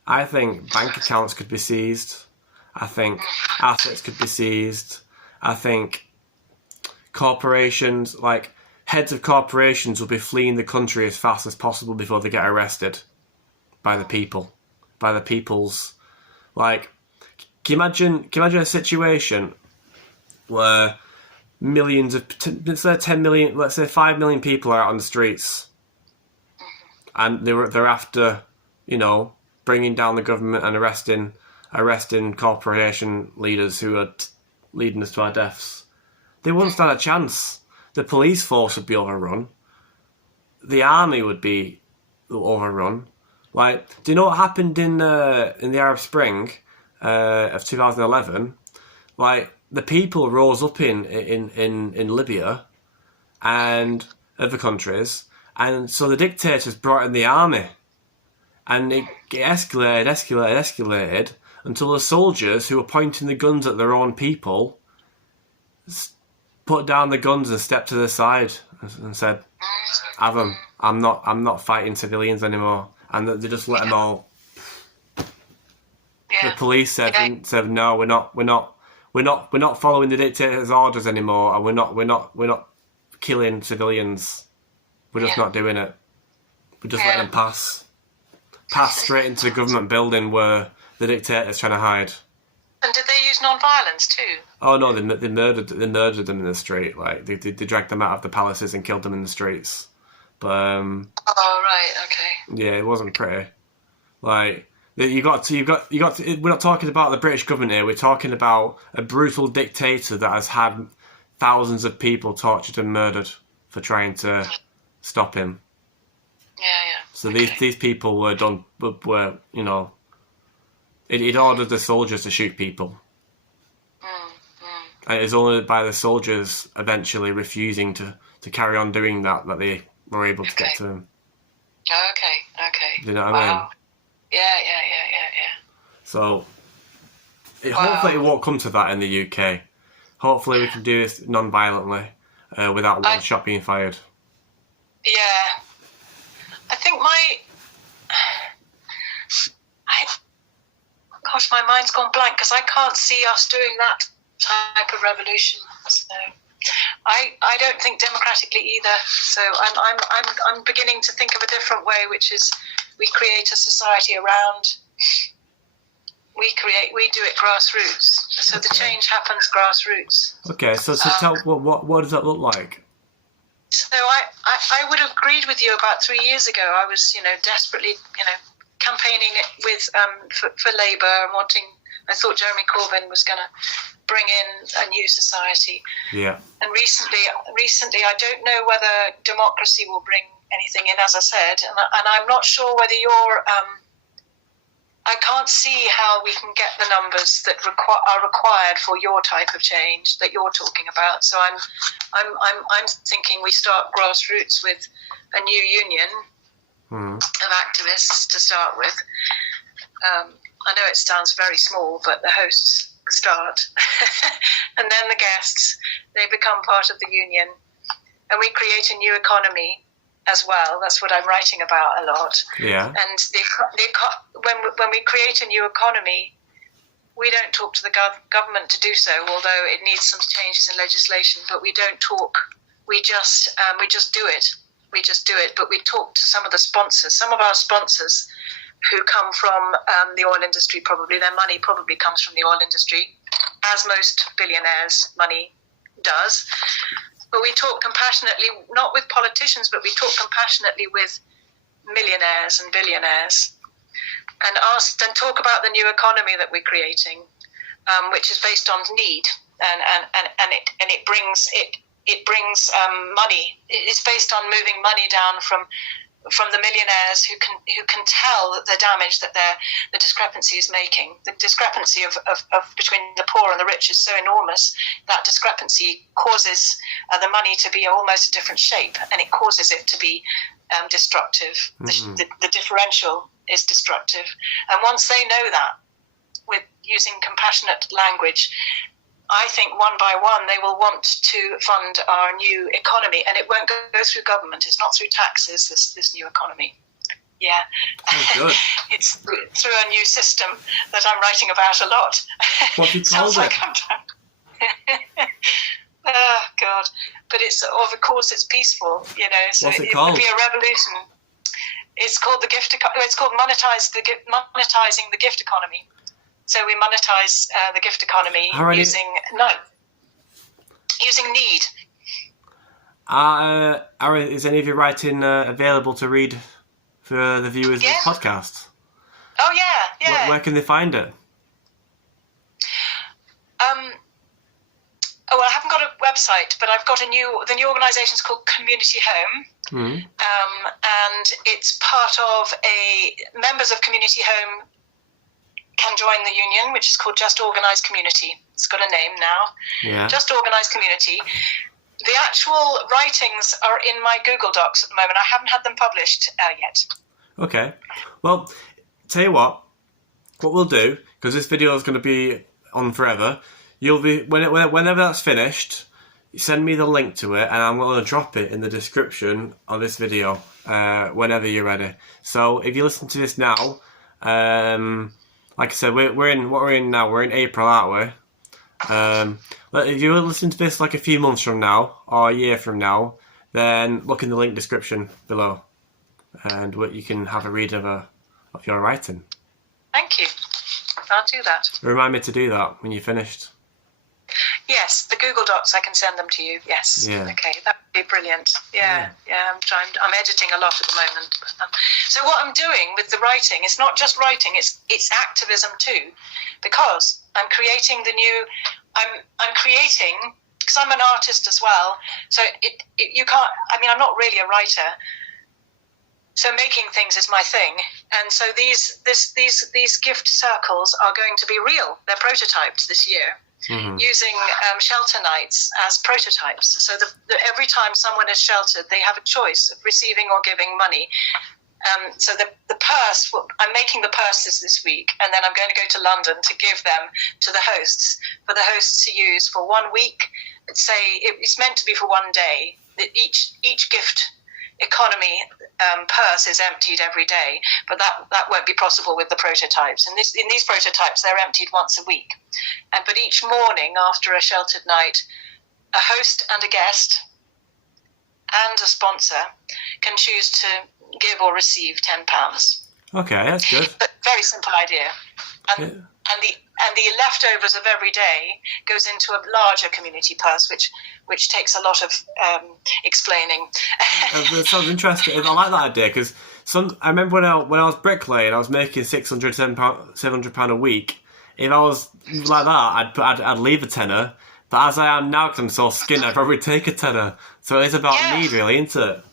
I think bank accounts could be seized. I think assets could be seized. I think corporations, like heads of corporations, will be fleeing the country as fast as possible before they get arrested by the people, by the peoples. Like, can you imagine a situation where millions of, let's say 10 million, let's say 5 million people are out on the streets, and they're after, bringing down the government and arresting corporation leaders who are leading us to our deaths. They wouldn't stand a chance. The police force would be overrun. The army would be overrun. Like, do you know what happened in the Arab Spring of 2011? Like, the people rose up in Libya and other countries, and so the dictators brought in the army, and it escalated until the soldiers who were pointing the guns at their own people put down the guns and stepped to the side and said, "Have them. I'm not fighting civilians anymore." And they just let them all. Yeah. The police said, "No, we're not following the dictator's orders anymore, and we're not killing civilians. We're just not doing it. We're just letting them pass straight into the government building where the dictator's trying to hide." And did they use non-violence too? Oh no, they murdered them in the street. Like they dragged them out of the palaces and killed them in the streets. But oh right, okay. Yeah, it wasn't pretty. Like you got to. We're not talking about the British government here. We're talking about a brutal dictator that has had thousands of people tortured and murdered for trying to stop him. Yeah. So these people were done. It ordered the soldiers to shoot people. And it was only by the soldiers eventually refusing to carry on doing that they were able to get to him. Okay. Do you know what I mean? Yeah. So, hopefully it won't come to that in the UK. Hopefully we can do this non-violently, without one shot being fired. Yeah. I think gosh, my mind's gone blank because I can't see us doing that type of revolution. So I don't think democratically either. So I'm beginning to think of a different way, which is we create a society around. We do it grassroots. So the change happens grassroots. Okay, so tell what does that look like? So I would have agreed with you about 3 years ago. I was desperately campaigning with for Labour and wanting. I thought Jeremy Corbyn was going to bring in a new society. Yeah. And recently, I don't know whether democracy will bring anything in, as I said, and I'm not sure whether you're. I can't see how we can get the numbers that are required for your type of change that you're talking about. So I'm thinking we start grassroots with a new union of activists to start with. I know it sounds very small, but the hosts start, and then the guests, they become part of the union, and we create a new economy as well. That's what I'm writing about a lot. Yeah. And when we create a new economy, we don't talk to the government to do so, although it needs some changes in legislation. But we don't talk. We just do it. We just do it. But we talk to some of the sponsors. Some of our sponsors, who come from the oil industry, probably their money probably comes from the oil industry, as most billionaires' money does. But we talk compassionately, not with politicians, but we talk compassionately with millionaires and billionaires, and talk about the new economy that we're creating, which is based on need, and it brings money. It's based on moving money down from the millionaires who can tell the damage that the discrepancy is making. The discrepancy of between the poor and the rich is so enormous. That discrepancy causes the money to be almost a different shape, and it causes it to be destructive. The differential is destructive. And once they know that, with using compassionate language, I think one by one they will want to fund our new economy, and it won't go through government. It's not through taxes, this new economy. Yeah. Good. It's through a new system that I'm writing about a lot. What do you call it? Like oh, God. But of course, it's peaceful, so What's it it called? would be a revolution. It's called it's called monetizing the gift economy. So we monetize the gift economy using need. Is any of your writing available to read for the viewers of the podcast? Oh yeah. Where can they find it? Well, I haven't got a website, but I've got the new organisation's called Community Home, and it's part of members of Community Home can join the union, which is called Just Organised Community. It's got a name now. Yeah. Just Organised Community. The actual writings are in my Google Docs at the moment. I haven't had them published yet. Okay. Well, tell you what we'll do, because this video is going to be on forever. You'll be whenever that's finished, send me the link to it, and I'm going to drop it in the description of this video whenever you're ready. So if you listen to this now, like I said, we're in April, aren't we? If you listen to this like a few months from now or a year from now, then look in the link description below, and you can have a read of your writing. Thank you. I'll do that. Remind me to do that when you're finished. Yes, the Google Docs, I can send them to you. Yes. Yeah. Okay, that would be brilliant. Yeah. I'm editing a lot at the moment. So what I'm doing with the writing is not just writing; it's activism too, because I'm creating I'm creating, because I'm an artist as well. So you can't. I mean, I'm not really a writer. So making things is my thing, and so these gift circles are going to be real. They're prototyped this year. Using shelter nights as prototypes. So every time someone is sheltered, they have a choice of receiving or giving money. So the purse, I'm making the purses this week, and then I'm going to go to London to give them to the hosts, for the hosts to use for 1 week. Say it's meant to be for 1 day. Each gift economy purse is emptied every day, but that won't be possible with the prototypes. In these prototypes, they're emptied once a week. But each morning after a sheltered night, a host and a guest and a sponsor can choose to give or receive £10. Okay, that's good. But very simple idea. And the leftovers of every day goes into a larger community purse, which takes a lot of explaining. That sounds interesting. I like that idea, because I remember when I was bricklaying, I was making £700 a week. If I was like that, I'd leave a tenner. But as I am now, because I'm so skinned, I'd probably take a tenner. So it's about need, really, isn't it?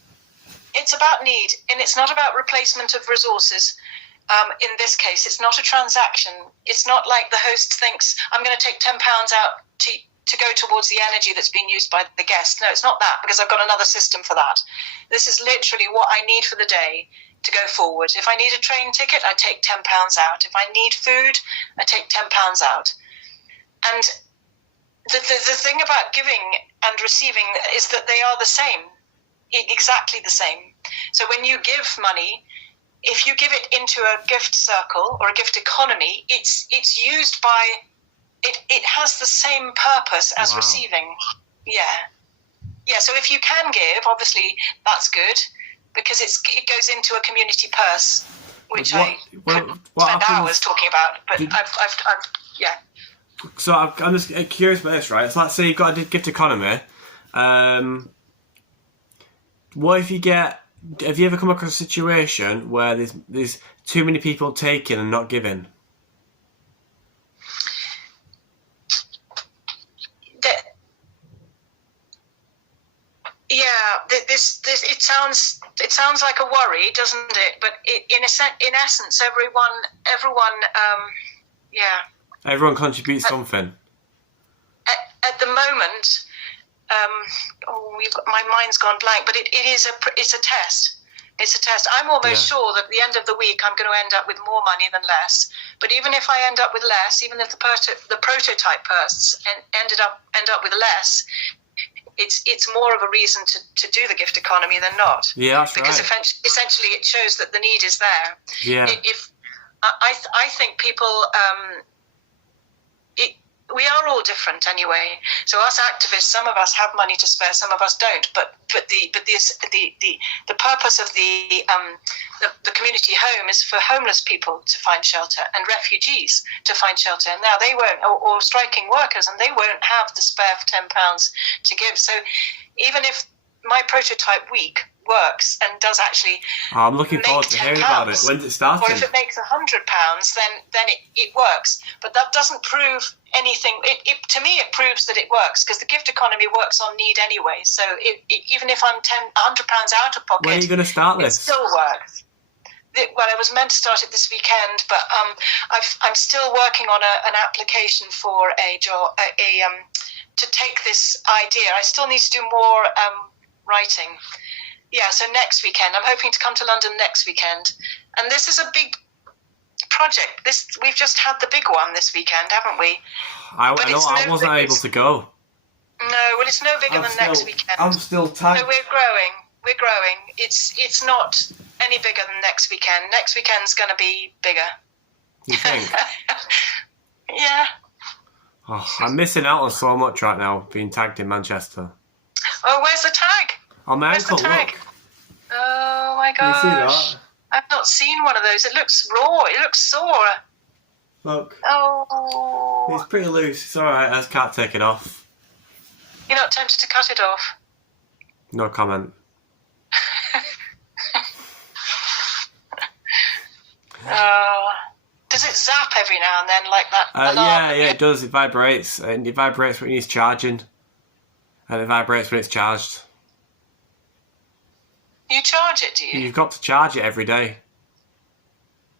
It's about need, and it's not about replacement of resources. In this case, it's not a transaction. It's not like the host thinks, I'm going to take £10 out to go towards the energy that's being used by the guest. No, it's not that, because I've got another system for that. This is literally what I need for the day to go forward. If I need a train ticket, I take £10 out. If I need food, I take £10 out. And the thing about giving and receiving is that they are the same, exactly the same. So when you give money, if you give it into a gift circle or a gift economy, it's used by it has the same purpose as receiving. Yeah. So if you can give, obviously that's good, because it goes into a community purse, which I spent hours talking about. But I've So I'm just curious about this, right? So let's say you've got a gift economy. What if you get? Have you ever come across a situation where there's too many people taking and not giving? It sounds like a worry, doesn't it? But in essence, everyone contributes something. At the moment, my mind's gone blank. But it's a test. It's a test. I'm almost sure that at the end of the week I'm going to end up with more money than less. But even if I end up with less, even if the prototype purse end up with less, it's more of a reason to do the gift economy than not. Yeah, that's because right. Because essentially it shows that the need is there. Yeah. If I think people. We are all different anyway. So us activists, some of us have money to spare, some of us don't. But the purpose of the community home is for homeless people to find shelter and refugees to find shelter. And now they won't, or striking workers, and they won't have the spare £10 to give. So even if my prototype week works and does actually I'm looking forward to hearing about it. When's it starting? Or if it makes £100, then it works. But that doesn't prove anything. To me, it proves that it works, because the gift economy works on need anyway. So even if I'm £100 out of pocket, when are you going to start this? It still works. Well, I was meant to start it this weekend, but I'm still working on an application for a job, to take this idea. I still need to do more writing. Yeah, so next weekend. I'm hoping to come to London next weekend. And this is a big project. We've just had the big one this weekend, haven't we? I wasn't able to go. No, well, it's no bigger than next weekend. I'm still tired. No, we're growing. It's not any bigger than next weekend. Next weekend's going to be bigger. You think? Yeah. Oh, I'm missing out on so much right now, being tagged in Manchester. Oh, where's the tag? On my ankle, look. Oh my gosh. Can you see that? I've not seen one of those. It looks raw. It looks sore. Look. Oh. It's pretty loose. It's alright. I just can't take it off. You're not tempted to cut it off? No comment. Does it zap every now and then like that? Yeah, it does. It vibrates. And it vibrates when it's charging. And it vibrates when it's charged. You charge it, do you? You've got to charge it every day.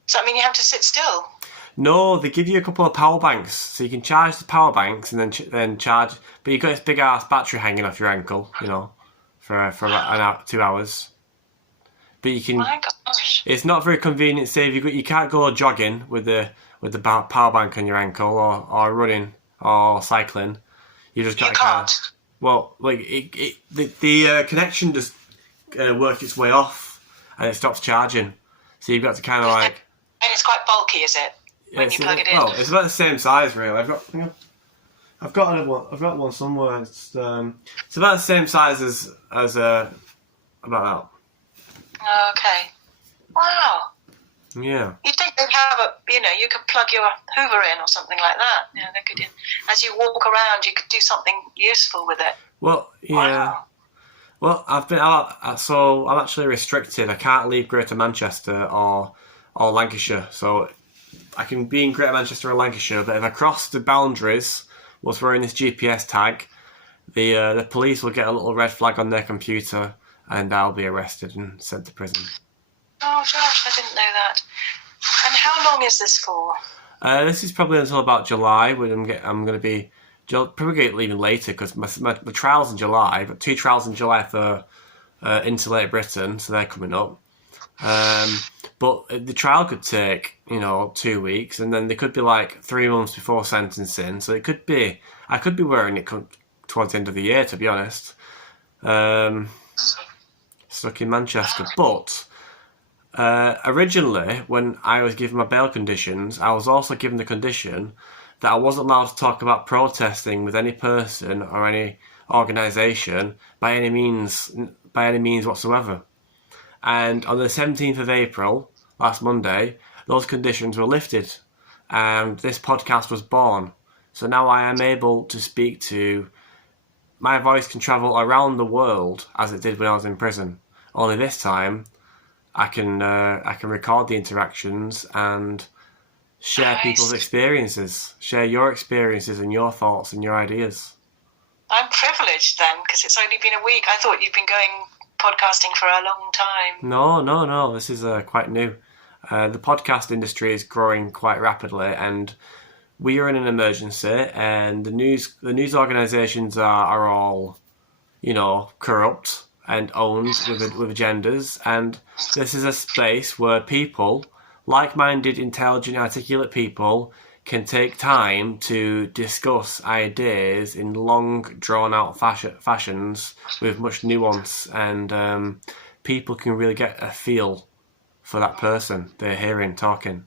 Does that mean you have to sit still? No, they give you a couple of power banks, so you can charge the power banks and then charge. But you've got this big ass battery hanging off your ankle, for about an hour, 2 hours. But you can. My gosh. It's not very convenient. Say you can't go jogging with the power bank on your ankle, or running or cycling. You just got. You can't. Well, like the connection just works its way off, and it stops charging. So you've got to kind of like. And it's quite bulky, is it? When you plug it in. Well, it's about the same size, really. I've got another one. I've got one somewhere. It's about the same size as about that. Okay. Wow. Yeah. You'd think they'd have you could plug your Hoover in or something like that. They could. As you walk around, you could do something useful with it. Well, yeah. Wow. Well, so I'm actually restricted. I can't leave Greater Manchester or Lancashire. So I can be in Greater Manchester or Lancashire, but if I cross the boundaries whilst wearing this GPS tag, the police will get a little red flag on their computer, and I'll be arrested and sent to prison. Oh gosh, I didn't know that. And how long is this for? This is probably until about July, when I'm going to be probably leaving later, because my trial's in July. I've got 2 trials in July for Insulated Britain, so they're coming up. But the trial could take 2 weeks, and then they could be like 3 months before sentencing. So I could be wearing it towards the end of the year, to be honest. Stuck in Manchester, but. Originally, when I was given my bail conditions, I was also given the condition that I wasn't allowed to talk about protesting with any person or any organisation by any means whatsoever. And on the 17th of April, last Monday, those conditions were lifted, and this podcast was born. So now I am able to speak to. My voice can travel around the world as it did when I was in prison. Only this time, I can record the interactions and share people's experiences, share your experiences and your thoughts and your ideas. I'm privileged then, because it's only been a week. I thought you'd been going podcasting for a long time. No. This is quite new. The podcast industry is growing quite rapidly, and we are in an emergency. And the news organisations are all, corrupt. and owned with agendas, and this is a space where people, like-minded, intelligent, articulate people, can take time to discuss ideas in long, drawn-out fashions with much nuance, and people can really get a feel for that person they're hearing talking.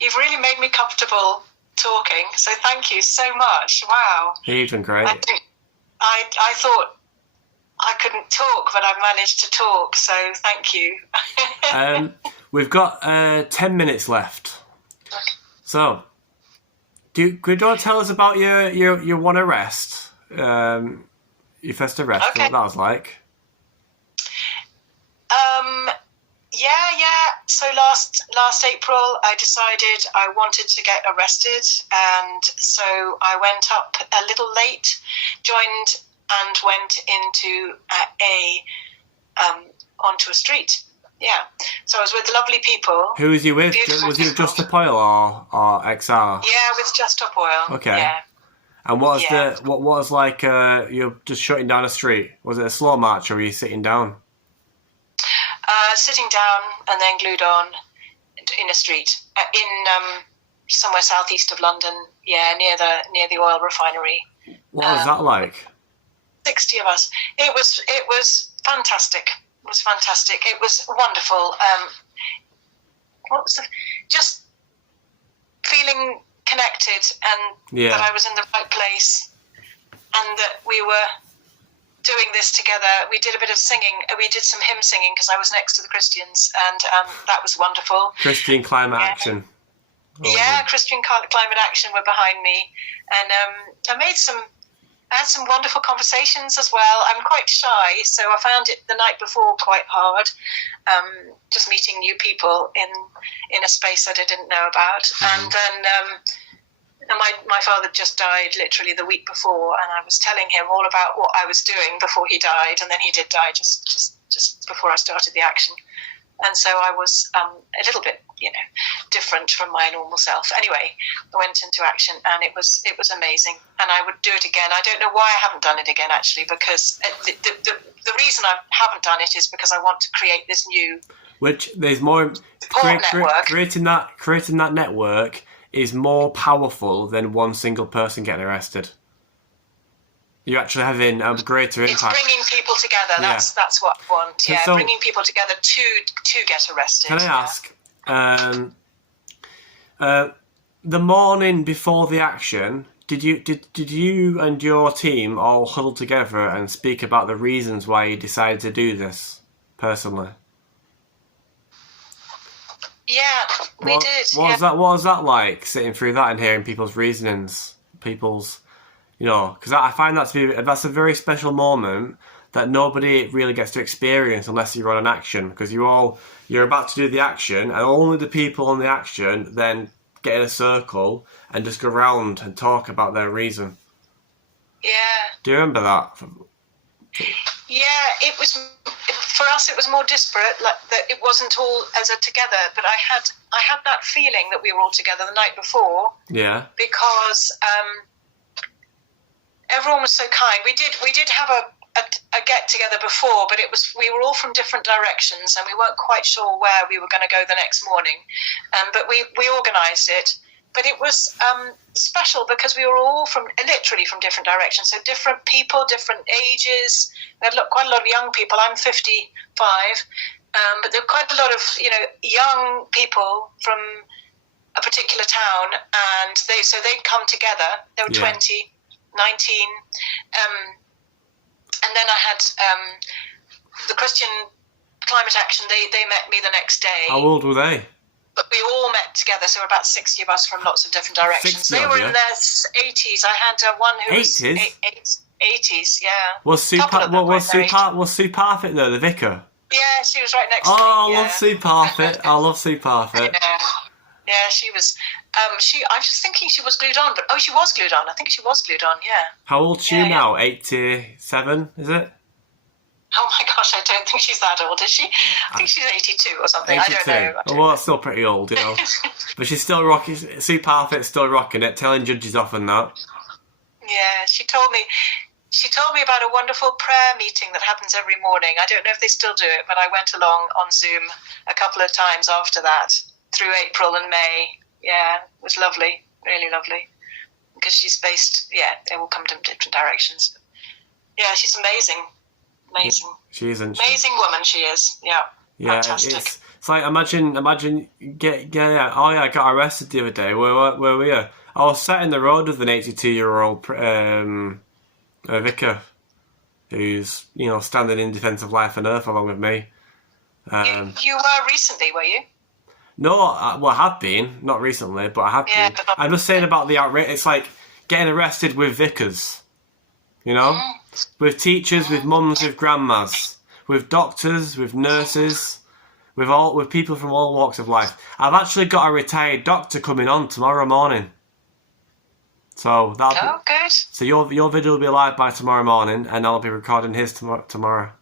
You've really made me comfortable talking, so thank you so much. Wow. You've done great. I thought I couldn't talk, but I've managed to talk, so thank you. We've got 10 minutes left. Okay. So, could you want to tell us about your one arrest? Your first arrest, okay. What that was like? Yeah. So last April, I decided I wanted to get arrested, and so I went up a little late, joined and went into onto a street. Yeah. So I was with lovely people. Who was you with? Was you with Just Up Oil or XR? Yeah, with Just Up Oil. Okay. Yeah. And what was like? You're just shutting down a street. Was it a slow march, or were you sitting down? Sitting down and then glued on in a street in somewhere southeast of London. Yeah, near the oil refinery. What was that like? 60 of us. It was fantastic. It was fantastic. It was wonderful. Just feeling connected, and that I was in the right place, and that we were doing this together. We did a bit of singing. We did some hymn singing because I was next to the Christians, and that was wonderful. Christian Climate Action. Yeah, Christian Climate Action were behind me, and I had some wonderful conversations as well. I'm quite shy, so I found it the night before quite hard, just meeting new people in a space that I didn't know about. Mm-hmm. And then my father just died literally the week before, and I was telling him all about what I was doing before he died, and then he did die just before I started the action. And so I was a little bit, different from my normal self. Anyway, I went into action, and it was amazing, and I would do it again. I don't know why I haven't done it again, actually, because the reason I haven't done it is because I want to create this new. Which there's more network. Creating that network is more powerful than one single person getting arrested. You're actually having a greater impact. It's bringing people together. Yeah. That's what I want. Yeah, so, bringing people together to get arrested. Can I ask? The morning before the action, did you and your team all huddle together and speak about the reasons why you decided to do this personally? Yeah, we did. What was that like, sitting through that and hearing people's reasonings, because I find that's a very special moment that nobody really gets to experience unless you're on an action, because you're about to do the action, and only the people on the action then get in a circle and just go round and talk about their reason. Yeah. Do you remember that? Yeah, it was. For us, it was more disparate. Like that, it wasn't all as a together. But I had that feeling that we were all together the night before. Yeah. Because everyone was so kind. We did have a get together before, but we were all from different directions, and we weren't quite sure where we were going to go the next morning. But we organised it. But it was special because we were all literally from different directions. So different people, different ages. We had quite a lot of young people. I'm 55, but there were quite a lot of young people from a particular town, and they'd come together. They were 20, 19, and then I had the Christian Climate Action. They met me the next day. How old were they? But we all met together, so about 60 of us from lots of different directions. They were in their 80s. I had one who was 80s, yeah. Was Sue Parfitt there, the vicar? Yeah, she was right next to me. Oh, I love Sue Parfitt. I love Sue Parfitt. Yeah, she was. I was just thinking she was glued on, but she was glued on. I think she was glued on, yeah. How old is she now? 87, is it? Oh my gosh, I don't think she's that old, is she? I think she's 82 or something. 82. I don't know. Well, that's still pretty old, But she's still rocking. Sue Parfitt's still rocking it, telling judges off and that. Yeah, she told me She told me about a wonderful prayer meeting that happens every morning. I don't know if they still do it, but I went along on Zoom a couple of times after that, through April and May. Yeah, it was lovely, really lovely. Because she's based, they all come from different directions. Yeah, she's amazing. Amazing. She is, isn't she? Amazing woman she is, yeah. Yeah, fantastic. It's like, imagine, I got arrested the other day. Where were you? I was sat in the road with an 82-year-old vicar who's, standing in defence of life and earth along with me. You were recently, were you? No, I have been. Not recently, but I have been. But I'm just saying about the outrage. It's like getting arrested with vicars, with teachers, with mums, with grandmas, with doctors, with nurses, with people from all walks of life. I've actually got a retired doctor coming on tomorrow morning. So good. So your video will be live by tomorrow morning, and I'll be recording his tomorrow.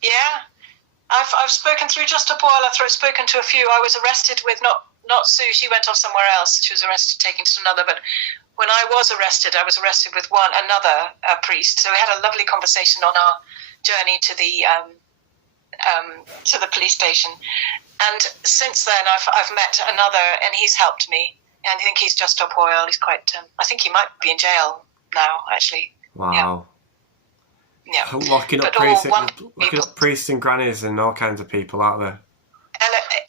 Yeah, I've spoken through just a while. I've spoken to a few. I was arrested with not Sue. She went off somewhere else. She was arrested, taken to another. But when I was arrested with another priest. So we had a lovely conversation on our journey to the police station. And since then, I've met another, and he's helped me. And I think he's just up oil. He's quite. I think he might be in jail now, actually. Wow. Yeah. Locking up priests and grannies and all kinds of people out there.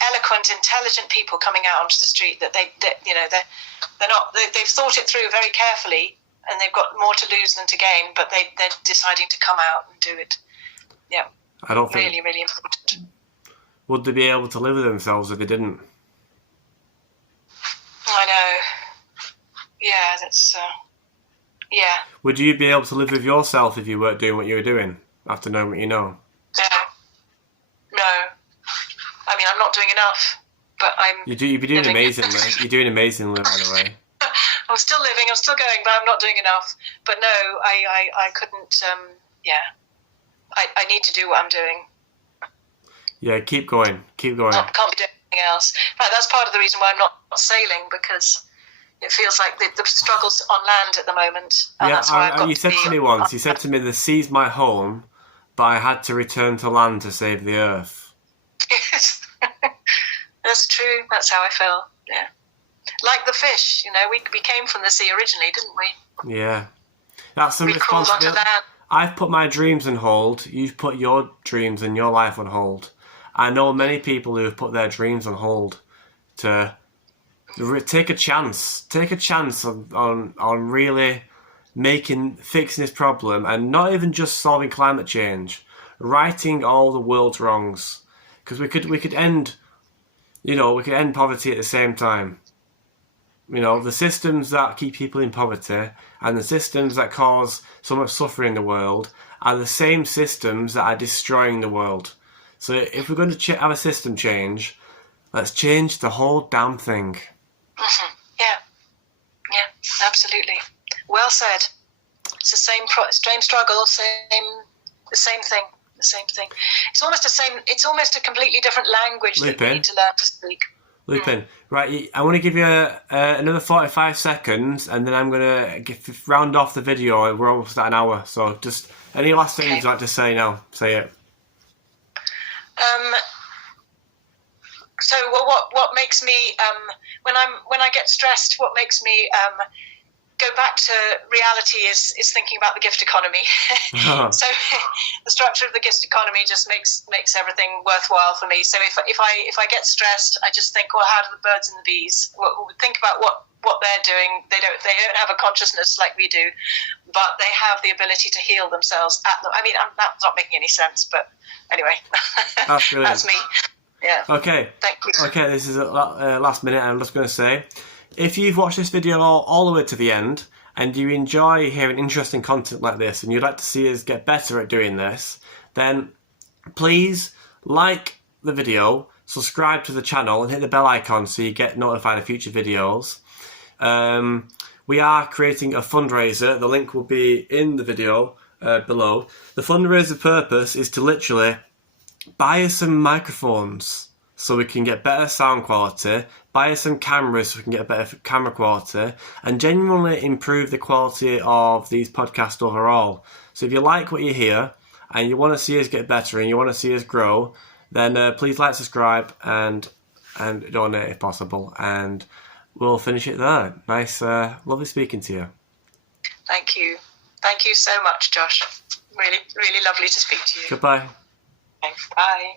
Eloquent, intelligent people coming out onto the street that they're not. They've thought it through very carefully, and they've got more to lose than to gain. But they're deciding to come out and do it. Yeah. I don't think. Really, really important. Would they be able to live with themselves if they didn't? I know. Yeah, that's. Yeah. Would you be able to live with yourself if you weren't doing what you were doing after knowing what you know? No. I mean, I'm not doing enough, but You'd be doing amazingly. You're doing amazingly, by the way. I'm still living. I'm still going, but I'm not doing enough. But no, I couldn't. I need to do what I'm doing. Yeah, keep going. Keep going. I can't be doing anything else. In fact, that's part of the reason why I'm not sailing, because it feels like the struggle's on land at the moment. And that's why I've got you said to me once, you said to me, the sea's my home, but I had to return to land to save the earth. Yes. That's true. That's how I feel. Yeah. Like the fish, we came from the sea originally, didn't we? Yeah. That's some responsibility. Onto land. I've put my dreams on hold. You've put your dreams and your life on hold. I know many people who have put their dreams on hold to take a chance on really fixing this problem, and not even just solving climate change, righting all the world's wrongs, because we could end poverty at the same time. The systems that keep people in poverty and the systems that cause so much suffering in the world are the same systems that are destroying the world. So if we're going to have a system change, let's change the whole damn thing. Mm-hmm. Yeah, absolutely. Well said. It's the same struggle, the same thing. It's almost a completely different language Lupin, that you need to learn to speak. Lupin, right, I want to give you another 45 seconds, and then I'm going to round off the video. We're almost at an hour, so just any last things you'd like to say now, say it. So what makes me when I get stressed, what makes me go back to reality is thinking about the gift economy. So the structure of the gift economy just makes everything worthwhile for me. So if I get stressed, I just think, well, how do the birds and the bees? Think about what they're doing. They don't have a consciousness like we do, but they have the ability to heal themselves. That's not making any sense, but anyway, that's me. Yeah. Okay. Thank you. Okay, this is last minute. I'm just going to say, if you've watched this video all the way to the end and you enjoy hearing interesting content like this and you'd like to see us get better at doing this, then please like the video, subscribe to the channel and hit the bell icon so you get notified of future videos. We are creating a fundraiser. The link will be in the video below. The fundraiser purpose is to literally buy us some microphones so we can get better sound quality, buy us some cameras so we can get a better camera quality, and genuinely improve the quality of these podcasts overall. So if you like what you hear and you want to see us get better and you want to see us grow, then please like, subscribe, and donate if possible. And we'll finish it there. Nice, lovely speaking to you. Thank you. Thank you so much, Josh. Really, really lovely to speak to you. Goodbye. Thanks. Bye.